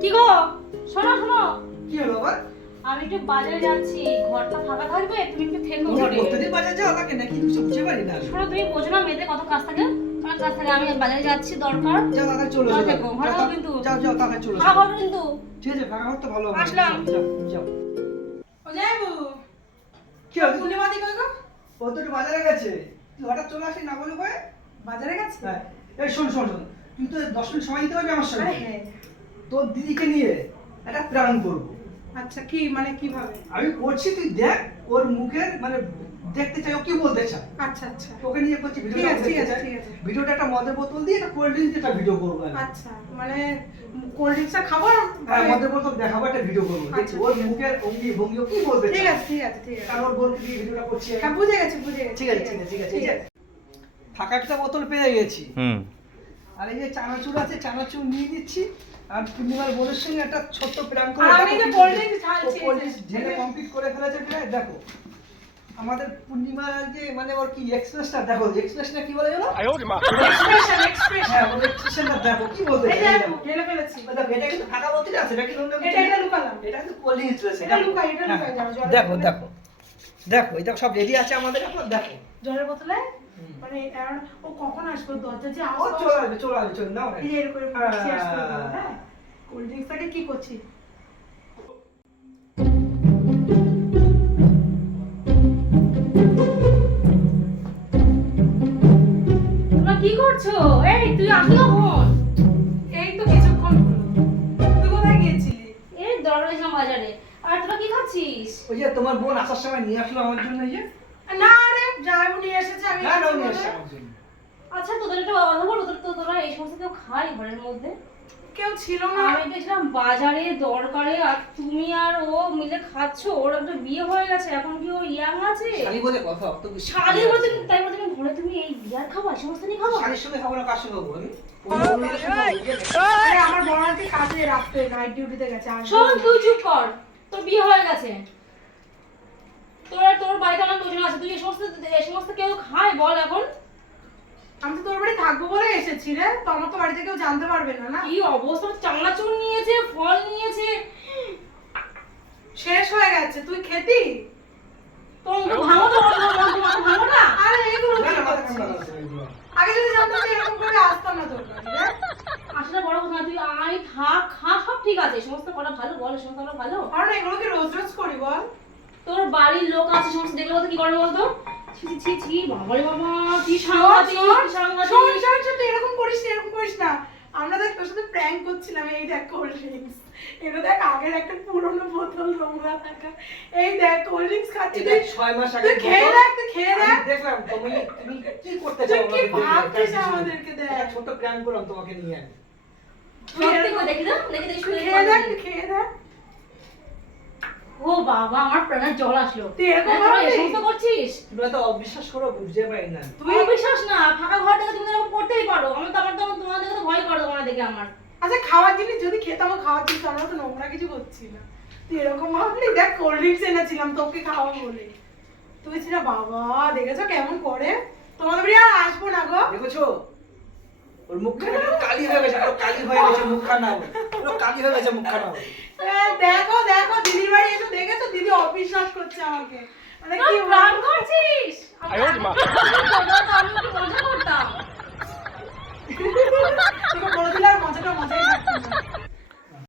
কি গো? শোনো শোনো। কি হলো আবার আমি একটু বাজারে যাচ্ছি ঘরটা ফাঁকা থাকবে তুমি একটু থেকো ঘরে। প্রতিদিন বাজার যাও নাকি নাকি কিছু বুঝতে পারি না? শোনো তুমি বোঝো না মেয়েদের কত কাজ থাকে। কার কাজ থাকে আমি বাজারে যাচ্ছি দরকার। যাও তাড়াতাড়ি চলে ঘরে এসো থেকো, ঘরে যাও, কিন্তু। যাও যাও তাড়াতাড়ি চলে এসো। হবে কিন্তু। ঠিক আছে ফাঁকা ঘর তো ভালো হবে। আসলাম। যাও যাও। ও যাইবু। কি হলো? পূর্ণিমা দি কই গো? ও তো একটু বাজারে গেছে। তুই হঠাৎ চলে আসি না বলে কয়ে বাজারে গেছে? হ্যাঁ। এই শোন শোন শোন। তুই তো দশ মিনিট সময় দিতে পারবি আমার সঙ্গে। হ্যাঁ। তোর দিদিকে নিয়ে একটা প্ল্যান করব। আচ্ছা কি? মানে কীভাবে? আমি করছি তুই দেখ ওর মুখের মানে দেখতে চাই ও কি বলতে চায়। আচ্ছা আচ্ছা। ওকে নিয়ে করছি ঠিক ভিডিওটা ঠিক আছে, ঠিক আছে। ভিডিওটা একটা মদের বোতল দিয়ে একটা কোল্ড ড্রিঙ্কস একটা ভিডিও করব আচ্ছা মানে কোল্ড ড্রিঙ্কসটা খাবার হ্যাঁ মদের বোতল দেখাবো একটা ভিডিও করব। আচ্ছা, ওর মুখের অঙ্গি ভঙ্গি কি বলতে ঠিক আছে ঠিক আছে ঠিক আছে। কারণ ওর বোনকে দিয়ে ভিডিওটা করছি হ্যাঁ বুঝে গেছি বুঝে গেছি। ঠিক আছে ঠিক আছে ঠিক আছে ঠিক আছে। ফাঁকা একটা বোতল পেয়ে গেছি। হুম। আর এই যে চানাচুর আছে চানাচুর নিয়ে নিচ্ছি। আর পূর্ণিমার বোনের সঙ্গে একটা ছোট্ট করে আমি যে কোল্ড ড্রিঙ্কস ঢেলে কমপ্লিট করে ফেলেছে প্রায় দেখো আমাদের পূর্ণিমার যে মানে ওর কি এক্সপ্রেসটা দেখো এক্সপ্রেসটা কি বলে জানো? এক্সপ্রেশন এক্সপ্রেশন হ্যাঁ ওর এক্সপ্রেশনটা দেখো কি বলতে। ঢেলে ফেলেছি। দেখো এটা কিন্তু ফাঁকা বোতল আছে এটা কিন্তু এটা এটা লুকালাম। এটা কিন্তু কোল্ড ড্রিঙ্কস এটা লুকাই, এটা লুকাই, দেখো দেখো দেখো এটা সব রেডি আছে আমাদের এখন দেখো। জলের বোতলে। মানে ও কখন আসবে? দরজা যে আসবে। চলে আসবে চলে আসবে চলে নাও এই এরকম হ্যাঁ। দাও, হ্যাঁ? কোল্ড ড্রিঙ্কসটাকে কি করছি? তোমরা কি করছ? এই তুই আসলি কখন? এই তো কিছুক্ষণ হলো। তুই কোথায় গিয়েছিলি? এই ছিলাম বাজারে। আর তোরা কি খাচ্ছিস? ওই যে তোমার বোন আসার সময় নিয়ে আসলো আমার জন্য এই যে? না রে জামাইবু নিয়ে এসেছে আমি না না ও এসেছি নিয়ে বলে। আসছে আমার জন্য আচ্ছা তোদের একটা তোর তো তোরা এই সমস্ত কেউ খাই ঘরের মধ্যে। কেউ ছিল না। আমি গেছিলাম বাজারে দরকারে আর তুমি আর ও মিলে খাচ্ছ ওর একটা বিয়ে হয়ে গেছে এখন কি ও ইয়াং আছে? শালি বলে কথা অত শালি বলতে তুমি- তাই তুমি ঘরে তুমি এই বিয়ার খাব সমস্ত নিয়ে খাব? শালির সঙ্গে খাব না কার সঙ্গে খাব আমি আমার বড় আন্টি কাজে রাখতে নাইট ডিউটিতে গেছে আর শোন তুই চুপ কর তোর বিয়ে হয়ে গেছে। তোর আর তোর বাড়িতে আমার দুজন আছে তুই এই সমস্ত এই সমস্ত কেউ খায় বল এখন। আমি তো তোর বাড়ি থাকব বলে এসেছি রে তো আমার তো বাড়িতে কেউ জানতে পারবে না না? কি অবস্থা? চানাচুর নিয়েছে ফল নিয়েছে। শেষ হয়ে গেছে তুই খেতি? তোর ভাঙো তো ওর মুখে মাথা ভাঙো না। আরে এগুলো না, কি না, মাথা করছিস? ঠান্ডা করো, এগুলো। আগে যদি জানতাম এরকম করে আসতাম না তোর আসলে বড় কথা তুই আয় থাক খা সব ঠিক আছে সমস্ত করা ভালো বল সমস্ত করা ভালো। কারণ এগুলো কি রোজ রোজ করি বল। তোর বাড়ির লোক আছে সমস্ত দেখলে কি করে বলতো? ছি ছি, ছি ছি বাবা কি সাংঘাতিক কি সাংঘাতিক। শোন শোন শোন তুই এরকম করিস না এরকম করিস না। আমরা দেখ তোর সাথে প্র্যাঙ্ক করছিলাম এই দেখ কোল্ড ড্রিঙ্কস এটা দেখ আগের একটা পুরনো বোতল নোংরা থাকা। এই দেখ কোল্ড ড্রিঙ্কস খাচ্ছি তুই ছয় মাস আগে তুই খেয়ে তুই খেয়ে দেখ। দেখলাম তুমি তুমি কি করতে চাও কি ভাবছিস আমাদেরকে দেখ? ছোট প্ল্যান করলাম তোমাকে নিয়ে। আমি সত্যি দেখি দেখি দেখি খেয়ে দেখ খেয়ে দেখ। ও বাবা আমার প্রাণের জল আসলো। তুই এরকম? সমস্ত করছিস? তুমি তো অবিশ্বাস করো বুঝতে পারি না। তুই? বিশ্বাস না ফাঁকা ঘর থেকে তুমি এরকম করতেই পারো। আমি তো আমার তো তোমার দেখে তো ভয় করো তোমার দেখে আমার। আচ্ছা খাওয়ার জিনিস যদি খেতাম খাওয়ার জিনিস আমরা তো নোংরা কিছু করছি না। তুই এরকম ভাবলি? দেখ কোল্ড ড্রিঙ্কস এনেছিলাম তোকে খাওয়া বলে। তুই ছিল বাবা দেখেছ কেমন করে? তোমাদের বাড়ি আর আসব না গো। দেখেছ? ওর মুখখানা কালি হয়ে গেছে পুরো কালি হয়ে গেছে মুখখানা হয়ে মুখখানা। দেখো দেখো দিদির বাড়ি এসে দেখেছ? দিদি অবিশ্বাস করছে আমাকে। মানে কি প্রাণ করছিস? আমি কি মজা করতাম। তোকে বলে দিলে আর মজাটা মজাই